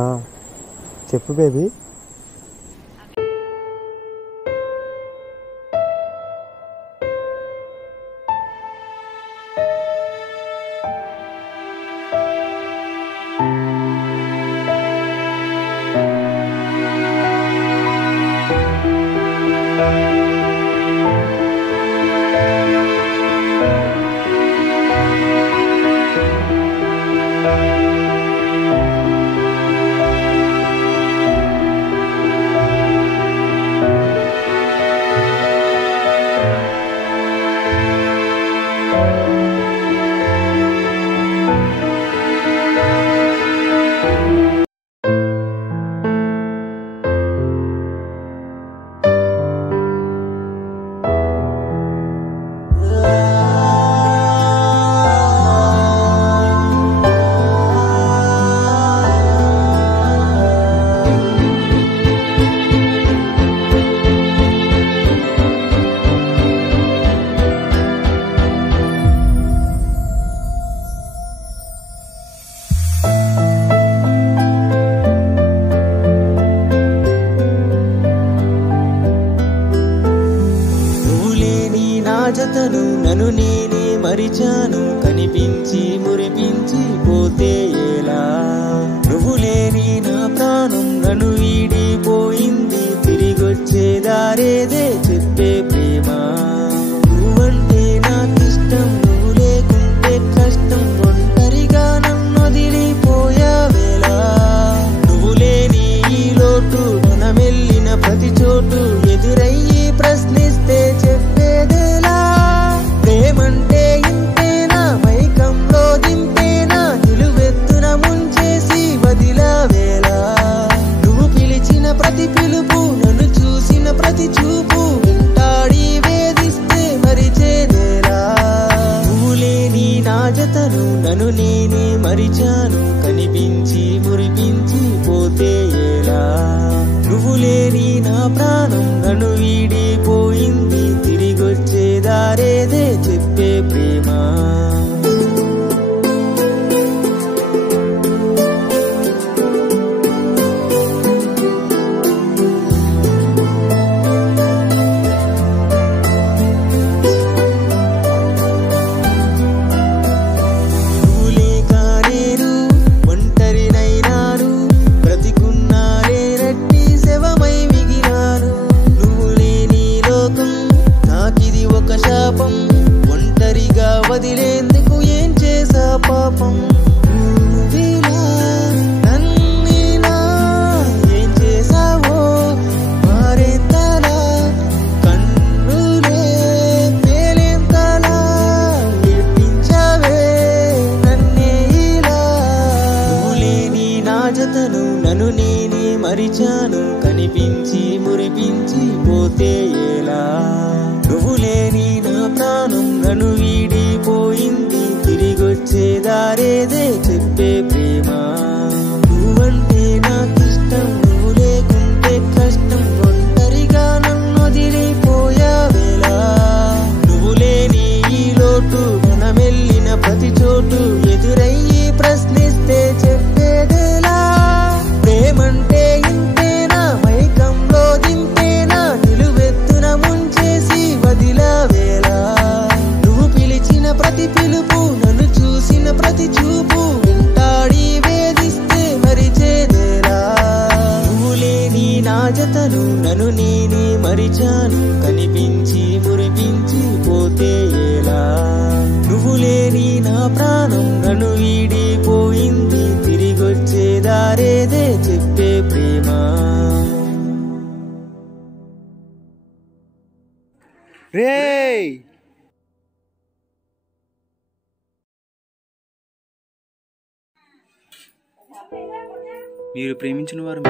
ఆ, చెప్పు బేబీ. జతను నన్ను నేనే మరిచాను, కనిపించి మురిపించి పోతే ఎలా? నువ్వు లేని నా ప్రాణం నన్ను వీడిపోయింది, తిరిగొచ్చే దారేదే చెప్పే ప్రేమ. నువ్వంటే నాకిష్టం, నువ్వు లేకుంటే కష్టం, ఒంటరిగా నన్ను వదిలిపోయావేలా? నువ్వు లేని ఈ లోటు మనమెళ్ళిన ప్రతి చోటు ఎదురయ్యి ప్రశ్నిస్తే చెప్పేదేలా? ప్రేమంటే ఇంతేనా, మైకంలో దింపేనా, నిలువెత్తున ముంచేసి వదిలావేలా? నువ్వు పిలిచిన ప్రతి పిలుపు, నన్ను చూసిన ప్రతి చూపు వెంటాడి వేధిస్తే మరిచేదేలా? నువ్వు లేని నా జతను నన్ను నేనే మరిచాను, కనిపించి మురిపించి పోతే ఎలా? నువ్వు లేని నా ప్రాణం నన్ను వీడిపోయింది, తిరిగొచ్చే దారేదే చెప్పే ప్రేమ. నువ్వు లేక నేను ఒంటరినైనాను, బ్రతికున్నానే రట్టి శవమై మిగిలాను. నువ్వు లేని లోకం నాకిది ఒక శాపం, ఒంటరిగా వదిలేందుకు ఏం చేసా పాపం? నువ్విలా నన్నిలా ఏం చేసావో మారేంతలా, కన్నులే పేలేంతలా ఏడ్పించావే నన్నే ఇలా. నువ్వు లేని నా జతను నన్ను నేనే మరిచాను, కనిపించి మురిపించి పోతే ఎలా? నువ్వు లేని నా ప్రాణం నన్ను వీడిపోయింది, తిరిగొచ్చే దారేదే చెప్పే ప్రేమ. నువ్వంటే నాకిష్టం, నువ్వు లేకుంటే కష్టం, ఒంటరిగా నన్ను వదిలిపోయావేలా? నువ్వు లేని ఈ లోటు మనమెళ్ళిన ప్రతి చోటు ఎదురయ్యి ప్రశ్నిస్తే చెప్పేదేలా? ప్రేమంటే ఇంతేనా, మైకంలో దింపేనా, నిలువెత్తున ముంచేసి వదిలావేలా? నువ్వు పిలిచిన ప్రతి పిలుపు, నన్ను చూసిన ప్రతి చూపు వెంటాడి వేధిస్తే మరిచేదేలా? నువ్వు లేని నా జతను నన్ను నేనే మరిచాను, కనిపించి మురిపించి పోతే ఎలా? నువ్వు లేని నా ప్రాణం నన్ను వీడిపోయింది, తిరిగొచ్చే దారేదే చెప్పే ప్రేమ. రేయ్, మీరు ప్రేమించిన వారు